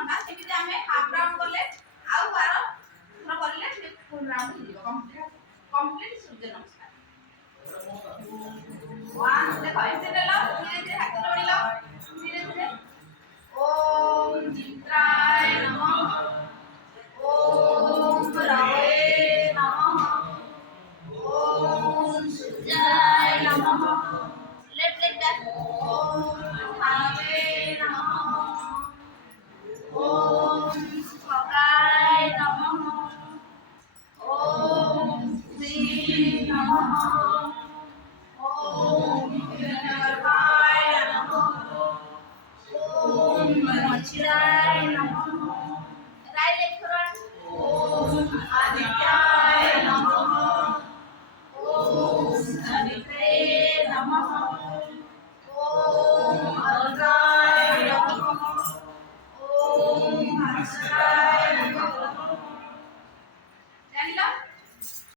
घंटा सेमिति आमे half round करले आउ 12 थोड़ा करले फुल राउंड हो जिवो कंप्लीट सूर्य नमस्कार वन देखो ऐसे ले लो धीरे धीरे हाथ जोड़ी लो धीरे धीरे ओम चित्राय नमः ओम रवे नमः ओम सूर्याय नमः लेफ्ट लेग बैक ओम भावे नमः ओम खगाय नमः ओम श्री नमः ओम विनायकाय नमः ओम वज्राय नमः राइट लेग फॉरवर्ड ओम आदित्याय नमः ओम सवित्रे नमः ओम अर्गाय नमः ओम हंसाय नमः